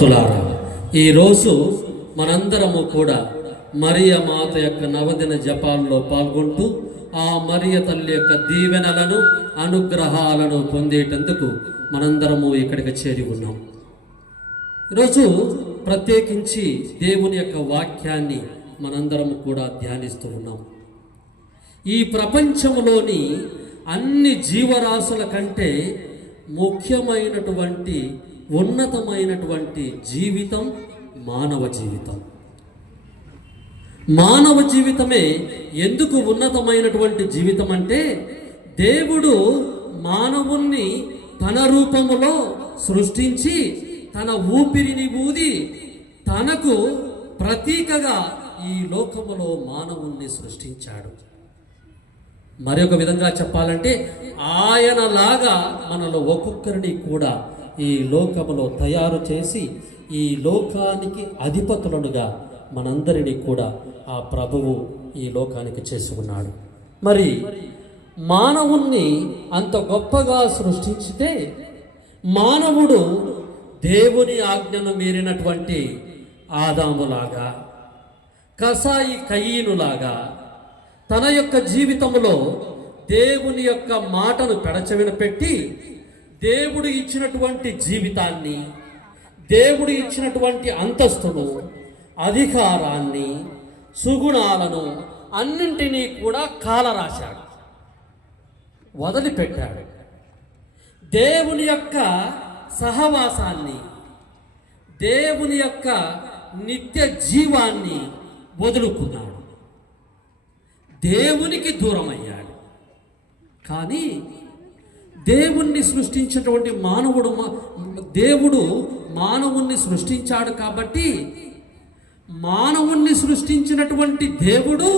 భక్తులారా, ఈరోజు మనందరము కూడా మరియ మాత యొక్క నవదిన జపాల్లో పాల్గొంటూ ఆ మరియ తల్లి యొక్క దీవెనలను అనుగ్రహాలను పొందేటందుకు మనందరము ఇక్కడికి చేరి ఉన్నాం. ఈరోజు ప్రత్యేకించి దేవుని యొక్క వాక్యాన్ని మనందరము కూడా ధ్యానిస్తూ ఉన్నాం. ఈ ప్రపంచంలోని అన్ని జీవరాశుల కంటే ముఖ్యమైనటువంటి ఉన్నతమైనటువంటి జీవితం మానవ జీవితం. మానవ జీవితమే ఎందుకు ఉన్నతమైనటువంటి జీవితం అంటే, దేవుడు మానవుణ్ణి తన రూపములో సృష్టించి తన ఊపిరిని ఊది తనకు ప్రతీకగా ఈ లోకములో మానవుణ్ణి సృష్టించాడు. మరొక విధంగా చెప్పాలంటే, ఆయనలాగా మనలో ఒక్కొక్కరిని కూడా ఈ లోకములో తయారు చేసి ఈ లోకానికి అధిపతులనుగా మనందరినీ కూడా ఆ ప్రభువు ఈ లోకానికి చేసి ఉన్నాడు. మరి మానవుణ్ణి అంత గొప్పగా సృష్టించితే మానవుడు దేవుని ఆజ్ఞను మీరినటువంటి ఆదాములాగా, కసాయి కయీనులాగా తన యొక్క జీవితంలో దేవుని యొక్క మాటను పెడచెవిన పెట్టి దేవుడు ఇచ్చినటువంటి జీవితాన్ని, దేవుడు ఇచ్చినటువంటి అంతస్తును, అధికారాన్ని, సుగుణాలను అన్నింటినీ కూడా కాలరాశాడు, వదిలిపెట్టాడు. దేవుని యొక్క సహవాసాన్ని, దేవుని యొక్క నిత్య జీవాన్ని వదులుకున్నాడు, దేవునికి దూరమయ్యాడు. కానీ దేవుణ్ణి సృష్టించినటువంటి దేవుడు మానవుణ్ణి సృష్టించాడు కాబట్టి మానవుణ్ణి సృష్టించినటువంటి దేవుడు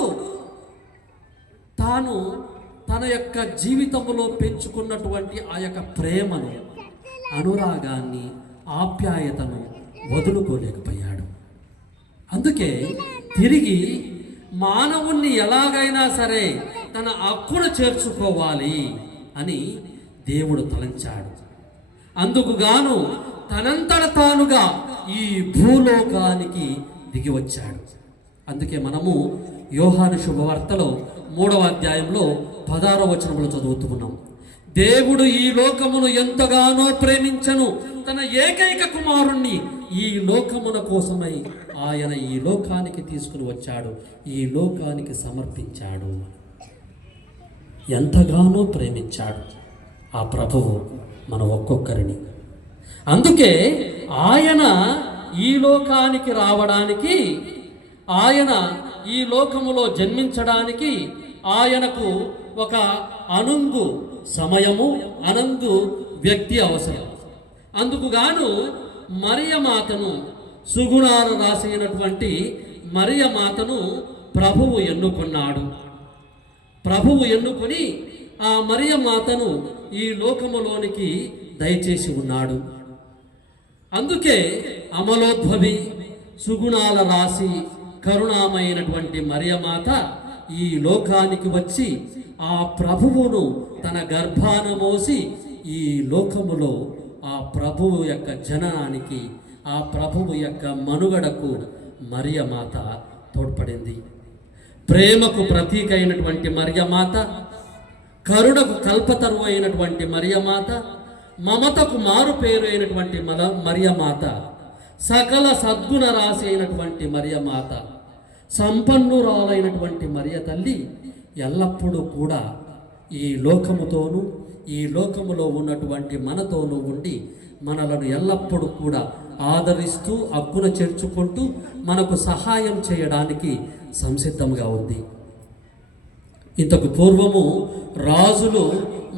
తాను తన యొక్క జీవితంలో పెంచుకున్నటువంటి ఆ యొక్క ప్రేమను, అనురాగాన్ని, ఆప్యాయతను వదులుకోలేకపోయాడు. అందుకే తిరిగి మానవుణ్ణి ఎలాగైనా సరే తన హక్కును చేర్చుకోవాలి అని దేవుడు తలంచాడు. అందుకు గాను తనంతట తానుగా ఈ భూలోకానికి దిగి వచ్చాడు. అందుకే మనము యోహాను శుభవార్తలో 3వ అధ్యాయంలో 16వ వచనంలో చదువుతున్నాం. దేవుడు ఈ లోకమును ఎంతగానో ప్రేమించను, తన ఏకైక కుమారుణ్ణి ఈ లోకమున కోసమై ఆయన ఈ లోకానికి తీసుకుని వచ్చాడు, ఈ లోకానికి సమర్పించాడు. ఎంతగానో ప్రేమించాడు ఆ ప్రభువు మన ఒక్కొక్కరిని. అందుకే ఆయన ఈ లోకానికి రావడానికి, ఆయన ఈ లోకములో జన్మించడానికి ఆయనకు ఒక అనుంగు సమయము, అనంగు వ్యక్తి అవసరం. అందుకు గాను మరియమాతను, సుగుణాలు రాసినటువంటి మరియమాతను ప్రభువు ఎన్నుకున్నాడు. ప్రభువు ఎన్నుకొని ఆ మరియమాతను ఈ లోకములోనికి దయచేసి ఉన్నాడు. అందుకే అమలోద్భవి, సుగుణాల రాశి, కరుణామైనటువంటి మరియమాత ఈ లోకానికి వచ్చి ఆ ప్రభువును తన గర్భాన మోసి ఈ లోకములో ఆ ప్రభువు యొక్క జననానికి, ఆ ప్రభువు యొక్క మనుగడకు మరియమాత తోడ్పడింది. ప్రేమకు ప్రతీక అయినటువంటి మరియమాత, కరుణకు కల్పతరువు అయినటువంటి మరియమాత, మమతకు మారు పేరు అయినటువంటి మరియమాత, సకల సద్గుణ రాశి అయినటువంటి మరియమాత, సంపన్నురాలైనటువంటి మరియ తల్లి ఎల్లప్పుడూ కూడా ఈ లోకముతోనూ, ఈ లోకములో ఉన్నటువంటి మనతోనూ ఉండి మనలను ఎల్లప్పుడూ కూడా ఆదరిస్తూ, హక్కున చేర్చుకుంటూ మనకు సహాయం చేయడానికి సంసిద్ధంగా ఉంది. ఇంతకు పూర్వము రాజులు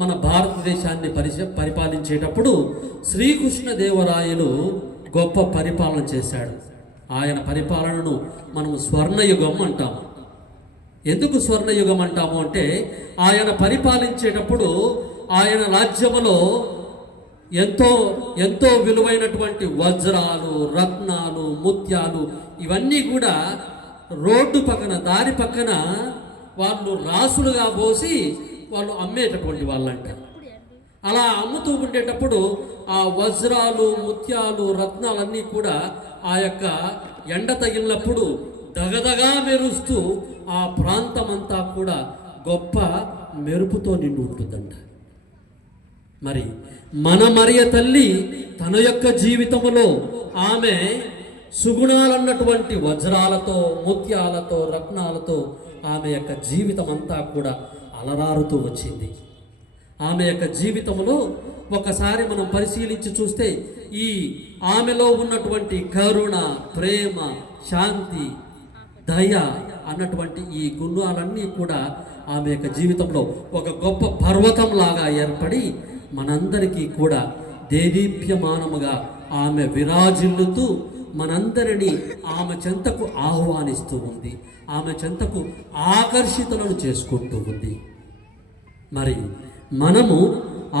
మన భారతదేశాన్ని పరిపాలించేటప్పుడు శ్రీకృష్ణదేవరాయలు గొప్ప పరిపాలన చేశాడు. ఆయన పరిపాలనను మనము స్వర్ణయుగం అంటాము. ఎందుకు స్వర్ణయుగం అంటాము అంటే, ఆయన పరిపాలించేటప్పుడు ఆయన రాజ్యములో ఎంతో ఎంతో విలువైనటువంటి వజ్రాలు, రత్నాలు, ముత్యాలు ఇవన్నీ కూడా రోడ్డు పక్కన, దారి పక్కన వాళ్ళు రాసులుగా పోసి వాళ్ళు అమ్మేటటువంటి వాళ్ళంట. అలా అమ్ముతూ ఉండేటప్పుడు ఆ వజ్రాలు, ముత్యాలు, రత్నాలన్నీ కూడా ఆ యొక్క ఎండ తగిలినప్పుడు దగదగా మెరుస్తూ ఆ ప్రాంతమంతా కూడా గొప్ప మెరుపుతో నిండి ఉంటుందంట. మరి మన మరియ తల్లి తన యొక్క జీవితంలో ఆమె సుగుణాలన్నటువంటి వజ్రాలతో, ముత్యాలతో, రత్నాలతో ఆమె యొక్క జీవితం అంతా కూడా అలరారుతూ వచ్చింది. ఆమె యొక్క జీవితంలో ఒకసారి మనం పరిశీలించి చూస్తే ఈ ఆమెలో ఉన్నటువంటి కరుణ, ప్రేమ, శాంతి, దయ అన్నటువంటి ఈ గుణాలన్నీ కూడా ఆమె యొక్క జీవితంలో ఒక గొప్ప పర్వతం లాగా ఏర్పడి మనందరికీ కూడా దేదీప్యమానముగా ఆమె విరాజిల్లుతూ మనందరినీ ఆమె చెంతకు ఆహ్వానిస్తూ ఉంది, ఆమె చెంతకు ఆకర్షితులను చేసుకుంటూ ఉంది. మరి మనము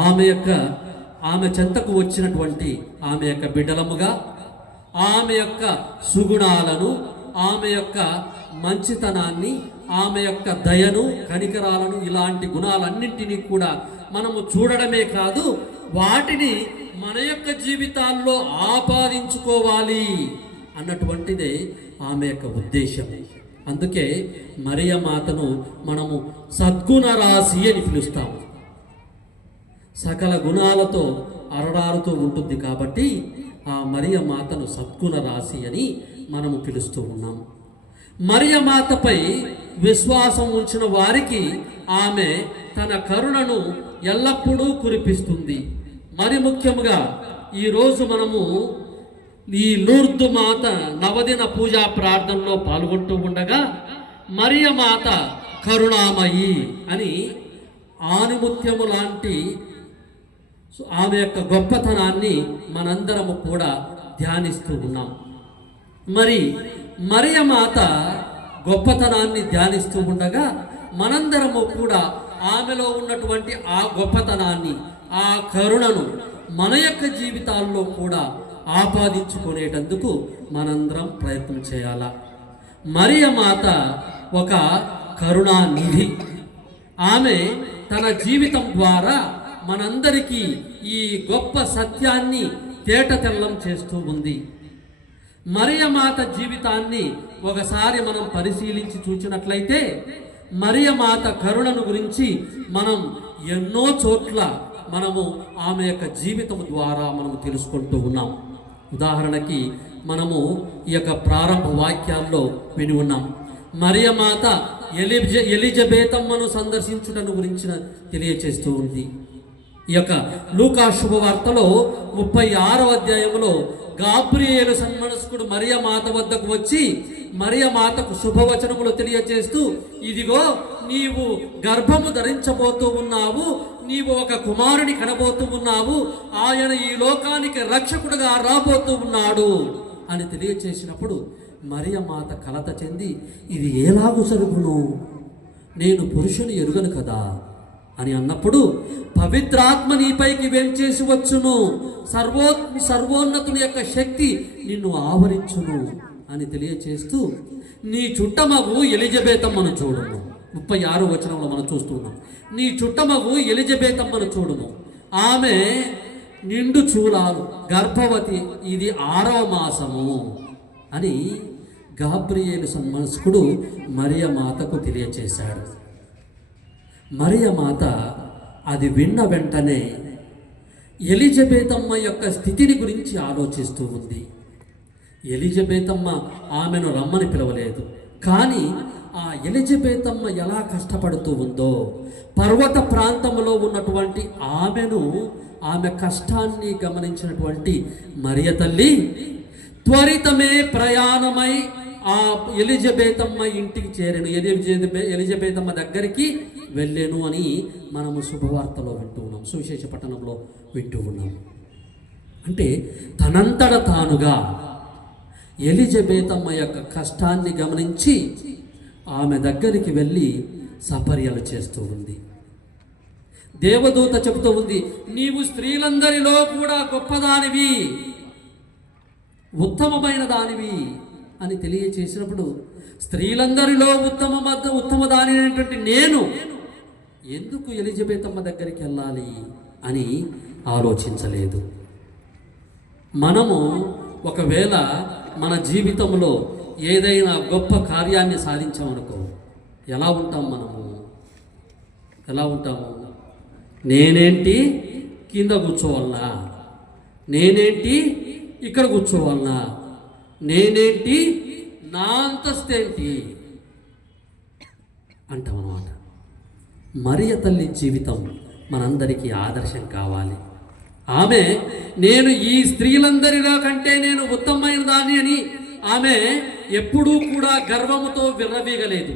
ఆమె చెంతకు వచ్చినటువంటి ఆమె యొక్క బిడ్డలముగా ఆమె యొక్క సుగుణాలను, ఆమె యొక్క మంచితనాన్ని, ఆమె యొక్క దయను, కనికరాలను, ఇలాంటి గుణాలన్నింటినీ కూడా మనము చూడడమే కాదు, వాటిని మన యొక్క జీవితాల్లో ఆపాదించుకోవాలి అన్నటువంటిదే ఆమె యొక్క ఉద్దేశం. అందుకే మరియ మాతను మనము సద్గుణ రాశి అని పిలుస్తాము. సకల గుణాలతో అరడారుతూ ఉంటుంది కాబట్టి ఆ మరియ మాతను సద్గుణ రాశి అని మనము పిలుస్తూ ఉన్నాం. మరియ మాతపై విశ్వాసం ఉంచిన వారికి ఆమె తన కరుణను ఎల్లప్పుడూ కురిపిస్తుంది. మరి ముఖ్యంగా ఈరోజు మనము ఈ లూర్దు మాత నవదిన పూజా ప్రార్థనలో పాల్గొంటూ ఉండగా మరియ మాత కరుణామయి అని ఆనుముత్యము లాంటి ఆమె యొక్క గొప్పతనాన్ని మనందరము కూడా ధ్యానిస్తూ ఉన్నాం. మరి మరియ మాత గొప్పతనాన్ని ధ్యానిస్తూ ఉండగా మనందరము కూడా ఆమెలో ఉన్నటువంటి ఆ గొప్పతనాన్ని, ఆ కరుణను మన యొక్క జీవితాల్లో కూడా ఆపాదించుకునేటందుకు మనందరం ప్రయత్నం చేయాలా. మరియ మాత ఒక కరుణానిధి. ఆమె తన జీవితం ద్వారా మనందరికీ ఈ గొప్ప సత్యాన్ని తేటతెల్లం చేస్తూ ఉంది. మరియ మాత జీవితాన్ని ఒకసారి మనం పరిశీలించి చూచినట్లయితే మరియ మాత కరుణను గురించి మనం ఎన్నో చోట్ల మనము ఆమె యొక్క జీవితం ద్వారా మనము తెలుసుకుంటూ ఉన్నాం. ఉదాహరణకి మనము ఈ యొక్క ప్రారంభ వాక్యాల్లో విని ఉన్నాం. మరియ మాత ఎలిజబెతమ్మను సందర్శించుటను గురించి తెలియచేస్తూ ఉంది. ఈ యొక్క లూకా శుభవార్తలో 36వ అధ్యాయంలో గాబ్రియేలు సన్మనస్కుడు మరియ మాత వద్దకు వచ్చి మరియ మాతకు శుభవచనములు తెలియచేస్తూ, ఇదిగో నీవు గర్భము ధరించబోతూ ఉన్నావు, నీవు ఒక కుమారుని కనబోతూ ఉన్నావు, ఆయన ఈ లోకానికి రక్షకుడుగా రాబోతూ ఉన్నాడు అని తెలియచేసినప్పుడు మరియ మాత కలత చెంది, ఇది ఎలాగు జరుగును, నేను పురుషుని ఎరుగను కదా అని అన్నప్పుడు, పవిత్రాత్మ నీపైకి వెంచేసి వచ్చును, సర్వోన్నతుని యొక్క శక్తి నిన్ను ఆవరించును అని తెలియచేస్తూ, నీ చుట్టమగు ఎలిజబెతమ్మను చూడుము. 36వ వచనంలో మనం చూస్తున్నాం. నీ చుట్టమగు ఎలిజబెతమ్మను చూడుము, ఆమె నిండు చూలాలు, గర్భవతి, ఇది 6వ మాసము అని గాబ్రియేలు సన్మనస్కుడు మరియ మాతకు తెలియచేశాడు. మరియ మాత అది విన్న వెంటనే ఎలిజబెతమ్మ యొక్క స్థితిని గురించి ఆలోచిస్తూ ఉంది. ఎలిజబెతమ్మ ఆమెను రమ్మని పిలవలేదు, కానీ ఆ ఎలిజబెతమ్మ ఎలా కష్టపడుతూ ఉందో, పర్వత ప్రాంతంలో ఉన్నటువంటి ఆమె కష్టాన్ని గమనించినటువంటి మరియ తల్లి త్వరితమే ప్రయాణమై ఆ ఎలిజబెతమ్మ ఇంటికి చేరాను, ఎలిజబెతమ్మ దగ్గరికి వెళ్ళాను అని మనము శుభవార్తలో వింటూ ఉన్నాం, సువిశేష పట్టణంలో వింటూ ఉన్నాం. అంటే తనంతట తానుగా ఎలిజబెతమ్మ యొక్క కష్టాన్ని గమనించి ఆమె దగ్గరికి వెళ్ళి సపర్యలు చేస్తూ ఉంది. దేవదూత చెబుతూ ఉంది, నీవు స్త్రీలందరిలో కూడా గొప్పదానివి, ఉత్తమమైన దానివి అని తెలియచేసినప్పుడు, స్త్రీలందరిలో ఉత్తమ దాని అనేటువంటి నేను ఎందుకు ఎలిజబెతమ్మ దగ్గరికి వెళ్ళాలి అని ఆలోచించలేదు. మనము ఒకవేళ మన జీవితంలో ఏదైనా గొప్ప కార్యాన్ని సాధించామనుకో, ఎలా ఉంటాం మనము? ఎలా ఉంటాము? నేనేంటి కింద కూర్చోవాలనా? నేనేంటి ఇక్కడ కూర్చోవాలనా? నేనేంటి నా అంతస్తేంటి అంటాం అన్నమాట. మరియ తల్లి జీవితం మనందరికీ ఆదర్శం కావాలి. ఆమె నేను ఈ స్త్రీలందరిలో కంటే నేను ఉత్తమమైన దాన్ని అని ఆమె ఎప్పుడూ కూడా గర్వముతో విర్రవీగలేదు.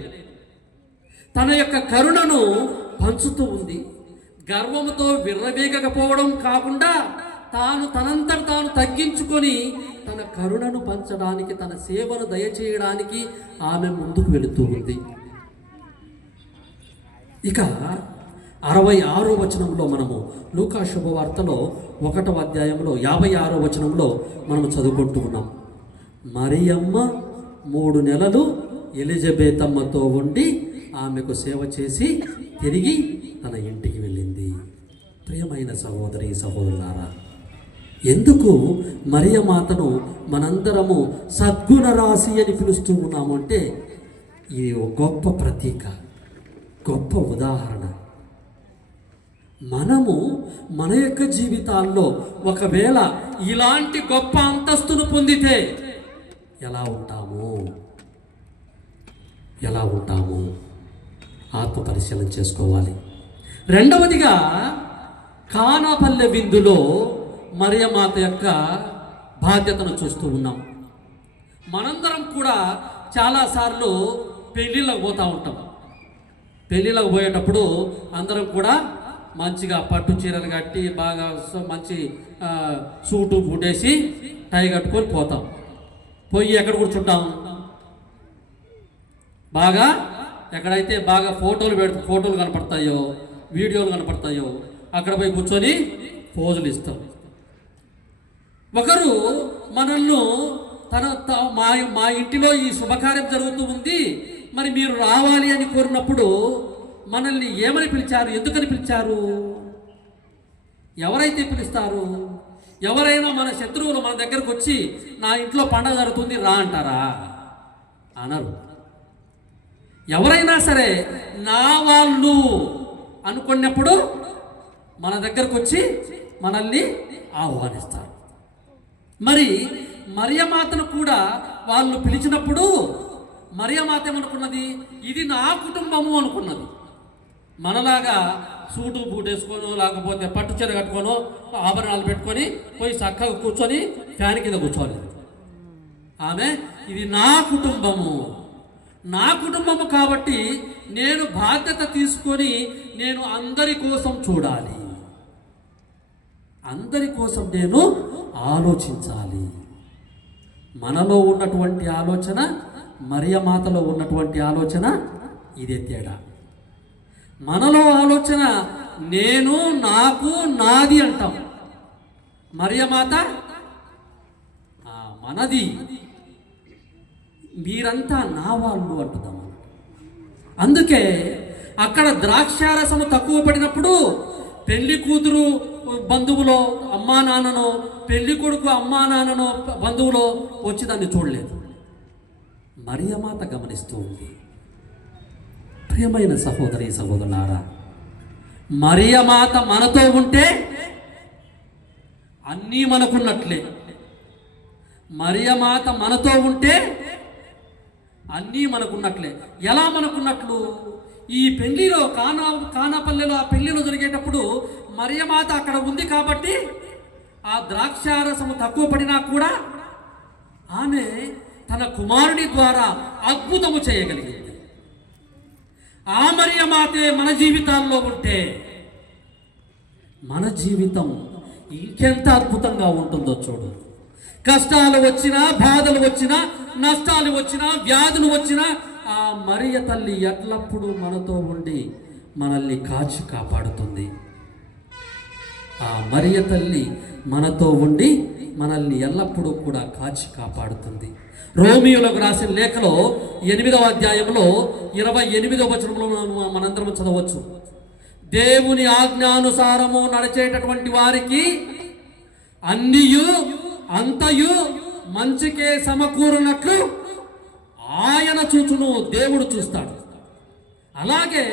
తన యొక్క కరుణను పంచుతూ ఉంది. గర్వముతో విర్రవీగకపోవడం కాకుండా తనంతట తాను తగ్గించుకొని తన కరుణను పంచడానికి, తన సేవను దయచేయడానికి ఆమె ముందుకు వెళుతూ ఉంది. ఇక 66వ వచనంలో మనము లూకా శుభవార్తలో 1వ అధ్యాయంలో 56వ వచనంలో మనము చదువుకుంటూ ఉన్నాం. మరియమ్మ 3 నెలలు ఎలిజబెతమ్మతో ఉండి ఆమెకు సేవ చేసి తిరిగి తన ఇంటికి వెళ్ళింది. ప్రియమైన సహోదరి సహోదరులారా, ఎందుకు మరియమాతను మనందరము సద్గుణ రాశి అని పిలుస్తూ ఉన్నాము అంటే ఇది ఒక గొప్ప ప్రతీక, గొప్ప ఉదాహరణ. మనము మన యొక్క జీవితాల్లో ఒకవేళ ఇలాంటి గొప్ప అంతస్తును పొందితే ఎలా ఉంటాము? ఎలా ఉంటాము? ఆత్మ పరిశీలన చేసుకోవాలి. రెండవదిగా, కానాపల్లె విందులో మరియమాత యొక్క బాధ్యతను చూస్తూ ఉన్నాం. మనందరం కూడా చాలాసార్లు పెళ్ళిళ్ళకు పోతూ ఉంటాం. పెళ్ళిళ్ళకు పోయేటప్పుడు అందరం కూడా మంచిగా పట్టు చీరలు కట్టి బాగా మంచి సూటు బూటేసి టై కట్టుకొని పోతాం. పోయి ఎక్కడ కూర్చుంటాం? బాగా ఎక్కడైతే బాగా ఫోటోలు కనపడతాయో, వీడియోలు కనపడతాయో అక్కడ పోయి కూర్చొని పోజులు ఇస్తాం. ఒకరు మనల్ని మా ఇంటిలో ఈ శుభకార్యం జరుగుతూ ఉంది, మరి మీరు రావాలి అని కోరినప్పుడు మనల్ని ఏమని పిలిచారు? ఎందుకని పిలిచారు? ఎవరైతే పిలుస్తారు? ఎవరైనా మన శత్రువులు మన దగ్గరకు వచ్చి నా ఇంట్లో పండగ జరుగుతుంది రా అంటారా? అనరు. ఎవరైనా సరే నా వాళ్ళు అనుకున్నప్పుడు మన దగ్గరకు వచ్చి మనల్ని ఆహ్వానిస్తారు. మరి మరియమాతను కూడా వాళ్ళు పిలిచినప్పుడు మరియమాత ఏమనుకున్నది? ఇది నా కుటుంబము అనుకున్నది. మనలాగా సూటు బూటేసుకోనో లేకపోతే పట్టు చీర కట్టుకోనో ఆభరణాలు పెట్టుకొని పోయి చక్కగా కూర్చొని ఫ్యాన్ కింద కూర్చోవాలి. ఆమె ఇది నా కుటుంబము, నా కుటుంబము కాబట్టి నేను బాధ్యత తీసుకొని నేను అందరి కోసం చూడాలి, అందరి కోసం నేను ఆలోచించాలి. మనలో ఉన్నటువంటి ఆలోచన, మరియమాతలో ఉన్నటువంటి ఆలోచన ఇదే తేడా. మనలో ఆలోచన నేను, నాకు, నాది అంటాం. మరియమాత మనది, మీరంతా నా వాళ్ళు అంటున్నాం. అందుకే అక్కడ ద్రాక్షారసము తక్కువ పడినప్పుడు పెళ్లి కూతురు బంధువులో అమ్మా నాన్ననో, పెళ్లి కొడుకు అమ్మా నాన్ననో బంధువులో వచ్చి దాన్ని చూడలేదు. మరియమాత గమనిస్తూ ఉంది. ప్రియమైన సహోదరి సహోదరులారా, మరియమాత మనతో ఉంటే అన్నీ మనకున్నట్లే. మరియమాత మనతో ఉంటే అన్నీ మనకున్నట్లే. ఎలా మనకున్నట్లు? ఈ పెళ్లిలో కానాపల్లెలో ఆ పెళ్లిలో జరిగేటప్పుడు మరియమాత అక్కడ ఉంది కాబట్టి ఆ ద్రాక్షారసము తక్కువ పడినా కూడా ఆమె తన కుమారుని ద్వారా అద్భుతము చేయగలిగింది. ఆ మరియమాతే మన జీవితాల్లో ఉంటే మన జీవితం ఇంకెంత అద్భుతంగా ఉంటుందో చూడు. కష్టాలు వచ్చినా, బాధలు వచ్చినా, నష్టాలు వచ్చినా, వ్యాధులు వచ్చినా ఆ మరియ తల్లి ఎల్లప్పుడూ మనతో ఉండి మనల్ని కాచి కాపాడుతుంది. ఆ మరియ తల్లి మనతో ఉండి మనల్ని ఎల్లప్పుడూ కూడా కాచి కాపాడుతుంది. రోమియోలకు రాసిన లేఖలో 8వ అధ్యాయంలో 28వ వచనంలో మనందరం చదవచ్చు. దేవుని ఆజ్ఞానుసారము నడిచేటటువంటి వారికి అన్నియు అంతయు మంచికే సమకూరునట్లు ఆయన చూచును, దేవుడు చూస్తాడు. అలాగే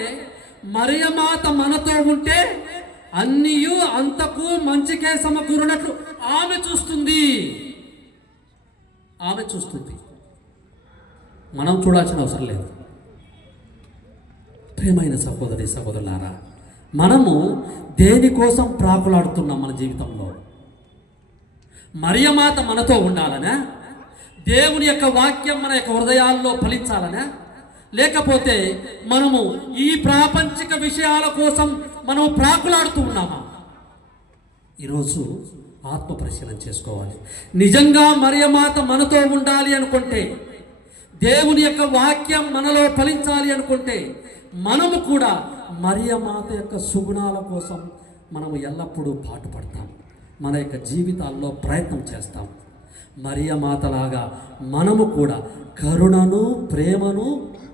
మరియమాత మనతో ఉంటే అన్నియు అంతకు మంచికే సమకూరునట్లు ఆమె చూస్తుంది. ఆమె చూస్తుంది, మనం చూడాల్సిన అవసరం లేదు. ప్రియమైన సహోదరి సహోదరులారా, మనము దేనికోసం ప్రాకులాడుతున్నాం మన జీవితంలో? మరియమాత మనతో ఉండాలనా? దేవుని యొక్క వాక్యం మన యొక్క హృదయాల్లో ఫలించాలనా? లేకపోతే మనము ఈ ప్రాపంచిక విషయాల కోసం మనం ప్రాకులాడుతూ ఉన్నామా? ఈరోజు ఆత్మ పరిశీలన చేసుకోవాలి. నిజంగా మరియమాత మనతో ఉండాలి అనుకుంటే, దేవుని యొక్క వాక్యం మనలో ఫలించాలి అనుకుంటే, మనము కూడా మరియమాత యొక్క సుగుణాల కోసం మనము ఎల్లప్పుడూ పాటుపడతాం. మన యొక్క జీవితాల్లో ప్రయత్నం చేస్తాం. మరియమాతలాగా మనము కూడా కరుణను, ప్రేమను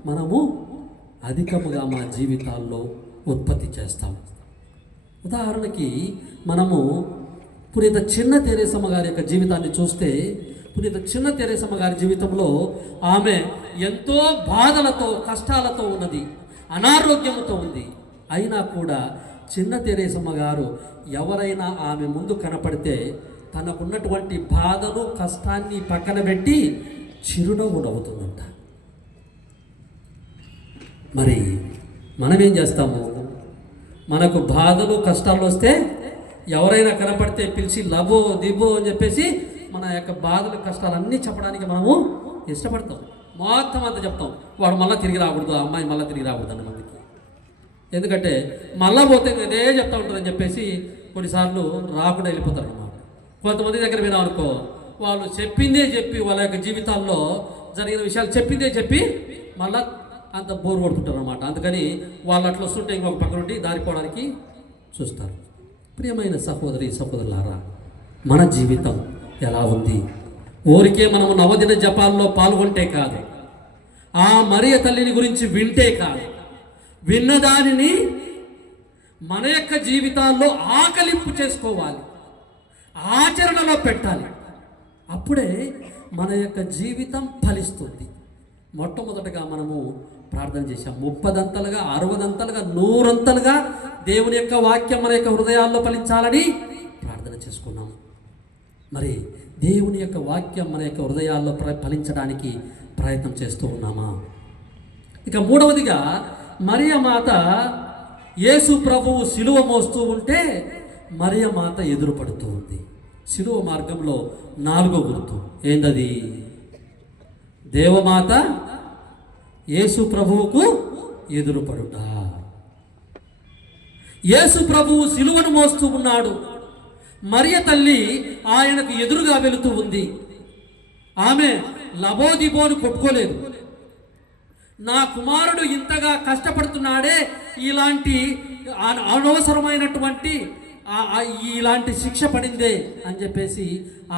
మనము అధికముగా మన జీవితాల్లో ఉత్పత్తి చేస్తాం. ఉదాహరణకి మనము పునీత చిన్న తెరేసమ్మ గారి యొక్క జీవితాన్ని చూస్తే, పునీత చిన్న తెరేసమ్మ గారి జీవితంలో ఆమె ఎంతో బాధలతో, కష్టాలతో ఉన్నది, అనారోగ్యంతో ఉంది. అయినా కూడా చిన్న తెరేసమ్మ గారు ఎవరైనా ఆమె ముందు కనపడితే తనకున్నటువంటి బాధను, కష్టాన్ని పక్కన పెట్టి చిరునవ్వు నవ్వుతుందంట. మరి మనమేం చేస్తాము? మనకు బాధలు, కష్టాలు వస్తే ఎవరైనా కనపడితే పిలిచి లబో దిబో అని చెప్పేసి మన యొక్క బాధలు, కష్టాలన్నీ చెప్పడానికి మనము ఇష్టపడతాం. మొత్తం అంతా చెప్తాం. వాడు మళ్ళీ తిరిగి రాకూడదు, అమ్మాయి మళ్ళీ తిరిగి రాకూడదు అన్న మందికి. ఎందుకంటే మళ్ళా పోతే ఇదే చెప్తా ఉంటుందని చెప్పేసి కొన్నిసార్లు రాకుండా వెళ్ళిపోతారు అన్నమాట. కొంతమంది దగ్గర వినాం అనుకో, వాళ్ళు చెప్పిందే చెప్పి వాళ్ళ యొక్క జీవితాల్లో జరిగిన విషయాలు చెప్పిందే చెప్పి మళ్ళా అంత బోర్ కొడుతుంటారు అన్నమాట. అందుకని వాళ్ళు అట్లా వస్తుంటే ఇంకొక పక్క నుండి దారిపోవడానికి చూస్తారు. ప్రియమైన సహోదరి సహోదరులారా, మన జీవితం ఎలా ఉంది? ఊరికే మనము నవదిన జపాల్లో పాల్గొంటే కాదు, ఆ మరియ తల్లిని గురించి వింటే కాదు, విన్నదానిని మన యొక్క జీవితాల్లో ఆకలింపు చేసుకోవాలి, ఆచరణలో పెట్టాలి. అప్పుడే మన యొక్క జీవితం ఫలిస్తుంది. మొట్టమొదటగా మనము ప్రార్థన చేశాం. 30 60 100 దేవుని యొక్క వాక్యం మన యొక్క హృదయాల్లో ఫలించాలని ప్రార్థన చేసుకున్నాం. మరి దేవుని యొక్క వాక్యం మన యొక్క హృదయాల్లో ఫలించడానికి ప్రయత్నం చేస్తూ ఉన్నామా? ఇక మూడవదిగా, మరియమాత యేసు ప్రభువు సిలువ మోస్తూ ఉంటే మరియమాత ఎదురుపడుతూ ఉంది. సిలువ మార్గంలో 4వ గుర్తు ఏందది? దేవమాత యేసు ప్రభువుకు ఎదురుపడుట. యేసు ప్రభువు సిలువను మోస్తూ ఉన్నాడు. మరియ తల్లి ఆయనకు ఎదురుగా వెళుతూ ఉంది. ఆమె లబోదిబోను కొట్టుకోలేదు. నా కుమారుడు ఇంతగా కష్టపడుతున్నాడే, ఇలాంటి అనవసరమైనటువంటి ఇలాంటి శిక్ష పడిందే అని చెప్పేసి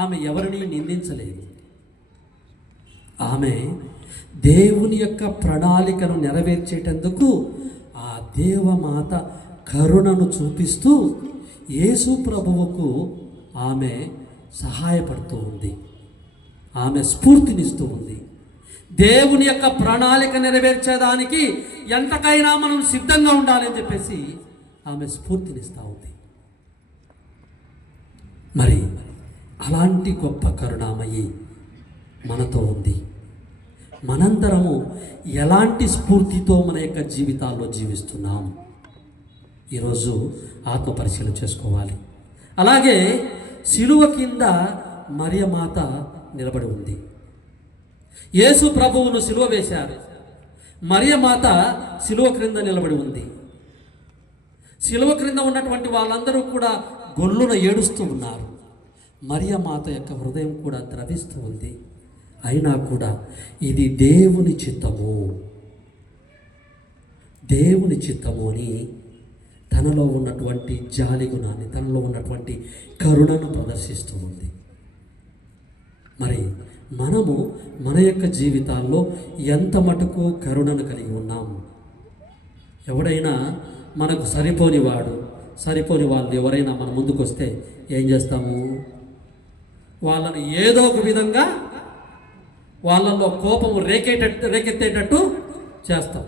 ఆమె ఎవరిని నిందించలేదు. ఆమె దేవుని యొక్క ప్రణాళికను నెరవేర్చేటందుకు ఆ దేవమాత కరుణను చూపిస్తూ యేసు ప్రభువుకు ఆమె సహాయపడుతూ ఉంది. ఆమె స్ఫూర్తినిస్తూ ఉంది. దేవుని యొక్క ప్రణాళిక నెరవేర్చేదానికి ఎంతకైనా మనం సిద్ధంగా ఉండాలని చెప్పేసి ఆమె స్ఫూర్తినిస్తూ ఉంది. మరి అలాంటి గొప్ప కరుణామయి మనతో ఉంది. మనందరము ఎలాంటి స్ఫూర్తితో మన యొక్క జీవితాల్లో జీవిస్తున్నాం? ఈరోజు ఆత్మ పరిశీలన చేసుకోవాలి. అలాగే సిలువ కింద మరియమాత నిలబడి ఉంది. యేసు ప్రభువును సిలువ వేశారు. మరియమాత సిలువ క్రింద నిలబడి ఉంది. సిలువ క్రింద ఉన్నటువంటి వాళ్ళందరూ కూడా గొల్లున ఏడుస్తూ ఉన్నారు. మరియమాత యొక్క హృదయం కూడా ద్రవిస్తూ ఉంది. అయినా కూడా ఇది దేవుని చిత్తము, దేవుని చిత్తము అని తనలో ఉన్నటువంటి జాలి గుణాన్ని, తనలో ఉన్నటువంటి కరుణను ప్రదర్శిస్తూ ఉంది. మరి మనము మన యొక్క జీవితాల్లో ఎంత మటుకు కరుణను కలిగి ఉన్నాము? ఎవడైనా మనకు సరిపోని వాళ్ళు ఎవరైనా మన ముందుకు వస్తే ఏం చేస్తాము? వాళ్ళని ఏదో ఒక విధంగా వాళ్ళల్లో కోపము రేకెత్తేటట్టు చేస్తాం.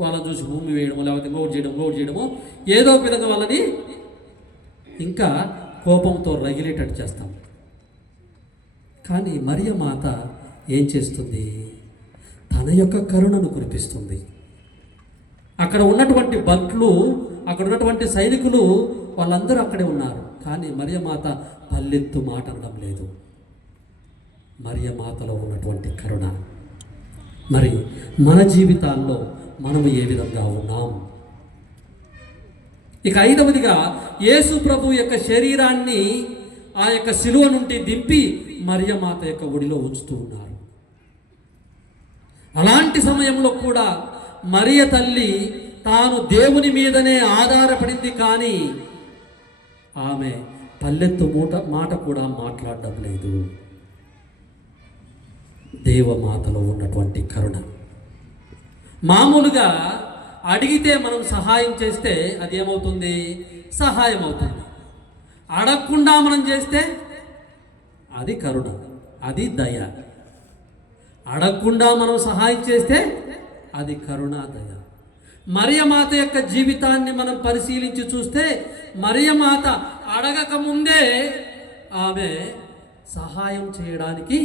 వాళ్ళని చూసి భూమి వేయడము, లేకపోతే ఇంకోటి చేయడము ఏదో ఒక విధంగా వాళ్ళని ఇంకా కోపంతో రగిలేటట్టు చేస్తాం. కానీ మరియ మాత ఏం చేస్తుంది? తన యొక్క కరుణను కురిపిస్తుంది. అక్కడ ఉన్నటువంటి భటులు, అక్కడ ఉన్నటువంటి సైనికులు వాళ్ళందరూ అక్కడే ఉన్నారు. కానీ మరియ మాత పల్లెత్తు మాట అనడం లేదు. మరియ మాతలో ఉన్నటువంటి కరుణ. మరి మన జీవితాల్లో మనము ఏ విధంగా ఉన్నాం? ఇక 5వదిగా యేసు ప్రభు యొక్క శరీరాన్ని ఆ యొక్క శిలువ నుండి దింపి మరియ మాత యొక్క ఒడిలో ఉంచుతూ ఉన్నారు. అలాంటి సమయంలో కూడా మరియ తల్లి తాను దేవుని మీదనే ఆధారపడింది, కానీ ఆమె పల్లెత్తు మాట కూడా మాట్లాడడం లేదు. దేవమాతలో ఉన్నటువంటి కరుణ. మామూలుగా అడిగితే మనం సహాయం చేస్తే అది ఏమవుతుంది? సహాయం అవుతుంది. అడగకుండా మనం చేస్తే అది కరుణ, అది దయ. అడగకుండా మనం సహాయం చేస్తే అది కరుణ, దయ. మరియ మాత యొక్క జీవితాన్ని మనం పరిశీలించి చూస్తే మరియ మాత అడగక ముందే ఆమె సహాయం చేయడానికి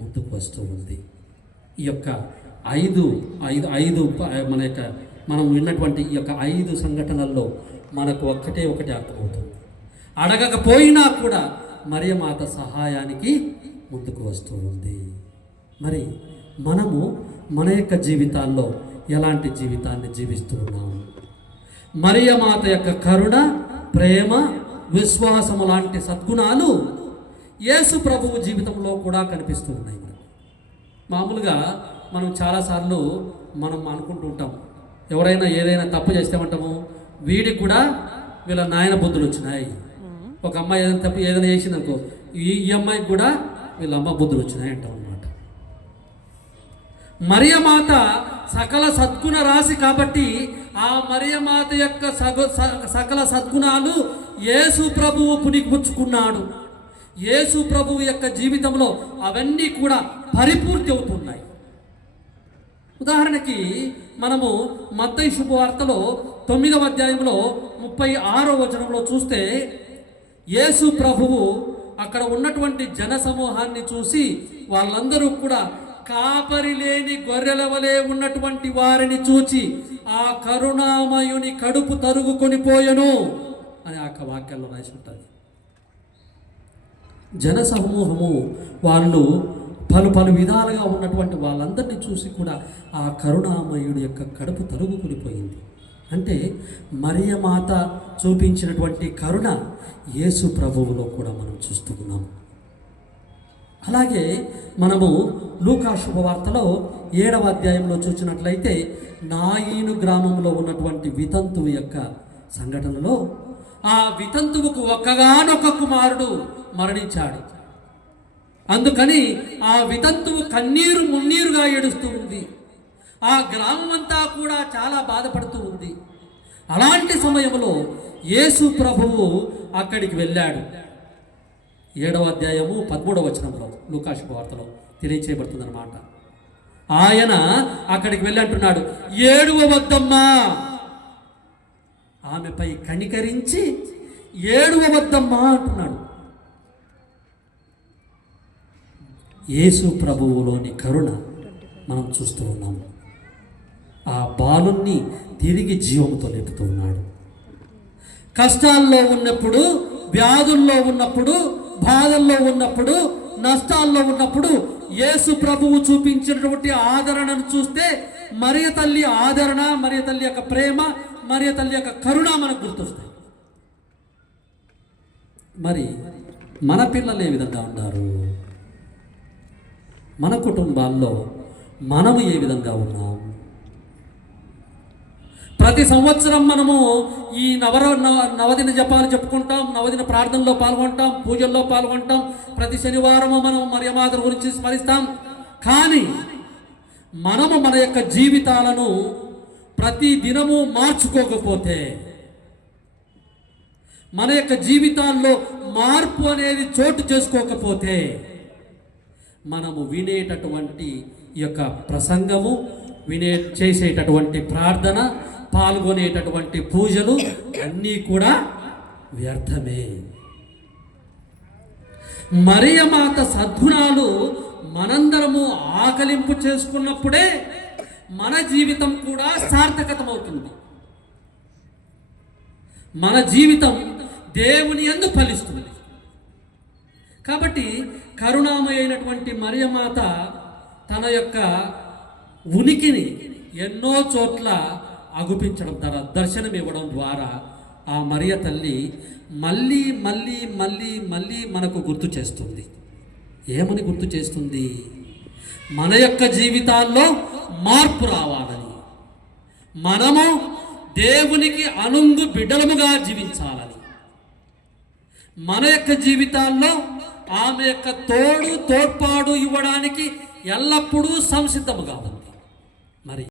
ముందుకు వస్తూ ఉంది. ఈ యొక్క ఐదు మనం విన్నటువంటి ఈ యొక్క 5 సంఘటనల్లో మనకు ఒకటి అర్థమవుతుంది. అడగకపోయినా కూడా మరియ మాత సహాయానికి ముందుకు వస్తూ ఉంది. మరి మనము మన యొక్క జీవితాల్లో ఎలాంటి జీవితాన్ని జీవిస్తూ ఉన్నాము? మరియ మాత యొక్క కరుణ, ప్రేమ, విశ్వాసము లాంటి సద్గుణాలు యేసు ప్రభువు జీవితంలో కూడా కనిపిస్తూ ఉన్నాయి. మామూలుగా మనం చాలాసార్లు మనం అనుకుంటూ ఉంటాం, ఎవరైనా ఏదైనా తప్పు చేస్తామంటాము, వీడికి కూడా వీళ్ళ నాయన బుద్ధులు వచ్చినాయి. ఒక అమ్మాయి ఏదైనా తప్పు ఏదైనా చేసిందనుకో, ఈ అమ్మాయికి కూడా వీళ్ళ అమ్మ బుద్ధులు వచ్చినాయి అంటాం అన్నమాట. మరియ మాత సకల సద్గుణ రాశి కాబట్టి ఆ మరియ మాత యొక్క సకల సద్గుణాలు యేసు ప్రభువు పుణికిపుచ్చుకున్నాడు. యేసు ప్రభువు యొక్క జీవితంలో అవన్నీ కూడా పరిపూర్తి అవుతున్నాయి. ఉదాహరణకి మనము మత్తయి శుభవార్తలో 9వ అధ్యాయంలో 36వ వచనంలో చూస్తే యేసు ప్రభువు అక్కడ ఉన్నటువంటి జన సమూహాన్ని చూసి వాళ్ళందరూ కూడా కాపరి లేని గొర్రెల వలె ఉన్నటువంటి వారిని చూచి ఆ కరుణామయుని కడుపు తరుగుకొని పోయెను అని ఆ వాక్యాల్లో రాసి ఉంటుంది. జన సమూహము వాళ్ళు పలు విధాలుగా ఉన్నటువంటి వాళ్ళందరినీ చూసి కూడా ఆ కరుణామయుడి యొక్క కడుపు తరుగుకునిపోయింది. అంటే మరియ మాత చూపించినటువంటి కరుణ యేసు ప్రభువులో కూడా మనం చూస్తున్నాము. అలాగే మనము లూకా శుభవార్తలో 7వ అధ్యాయంలో చూసినట్లయితే నాయీను గ్రామంలో ఉన్నటువంటి వితంతువు యొక్క సంఘటనలో ఆ వితంతువుకు ఒక్కగానొక్క కుమారుడు మరణించాడు. అందుకని ఆ వితంతువు కన్నీరు మున్నీరుగా ఏడుస్తూ ఉంది. ఆ గ్రామం అంతా కూడా చాలా బాధపడుతూ ఉంది. అలాంటి సమయంలో యేసు ప్రభువు అక్కడికి వెళ్ళాడు. 7వ అధ్యాయము 13వ వచనంలో లూకా శుభవార్తలో తెలియచేయబడుతుంది అన్నమాట. ఆయన అక్కడికి వెళ్ళి అంటున్నాడు, ఏడవద్దమ్మా. ఆమెపై కనికరించి ఏడవద్దమ్మా అంటున్నాడు. యేసు ప్రభువులోని కరుణ మనం చూస్తూ ఉన్నాము. ఆ బాలుణ్ణి తిరిగి జీవంతో లేపుతూ ఉన్నాడు. కష్టాల్లో ఉన్నప్పుడు, వ్యాధుల్లో ఉన్నప్పుడు, బాధల్లో ఉన్నప్పుడు, నష్టాల్లో ఉన్నప్పుడు యేసు ప్రభువు చూపించినటువంటి ఆదరణను చూస్తే మరియ తల్లి ఆదరణ, మరియ తల్లి యొక్క ప్రేమ, మరియ తల్లి యొక్క కరుణ మనకు గుర్తొస్తాయి. మరి మన పిల్లలు ఏ విధంగా ఉన్నారు? మన కుటుంబాల్లో మనము ఏ విధంగా ఉన్నాం? ప్రతి సంవత్సరం మనము ఈ నవదిన జపాలు చెప్పుకుంటాం, నవదిన ప్రార్థనలో పాల్గొంటాం, పూజల్లో పాల్గొంటాం, ప్రతి శనివారము మనం మరియమాత గురించి స్మరిస్తాం. కానీ మనము మన యొక్క జీవితాలను ప్రతి దినము మార్చుకోకపోతే, మన యొక్క జీవితాల్లో మార్పు అనేది చోటు చేసుకోకపోతే మనము వినేటటువంటి ఈ యొక్క ప్రసంగము, చేసేటటువంటి ప్రార్థన, పాల్గొనేటటువంటి పూజలు అన్నీ కూడా వ్యర్థమే. మరియమాత సద్గుణాలు మనందరము ఆకలింపు చేసుకున్నప్పుడే మన జీవితం కూడా సార్థకతమవుతుంది. మన జీవితం దేవుని యందు ఫలిస్తుంది. కాబట్టి కరుణామయ అయినటువంటి మరియమాత తన యొక్క ఉనికిని ఎన్నో చోట్ల అగుపించడం ద్వారా, దర్శనం ఇవ్వడం ద్వారా ఆ మరియ తల్లి మళ్ళీ మళ్ళీ మళ్ళీ మళ్ళీ మనకు గుర్తు చేస్తుంది. ఏమని గుర్తు చేస్తుంది? మన యొక్క జీవితాల్లో మార్పు రావాలని, మనము దేవునికి అనుంగు బిడ్డలముగా జీవించాలని, మన యొక్క జీవితాల్లో ఆమె యొక్క తోడ్పాడు ఇవ్వడానికి ఎల్లప్పుడూ సంసిద్ధముగా ఉంది. మరి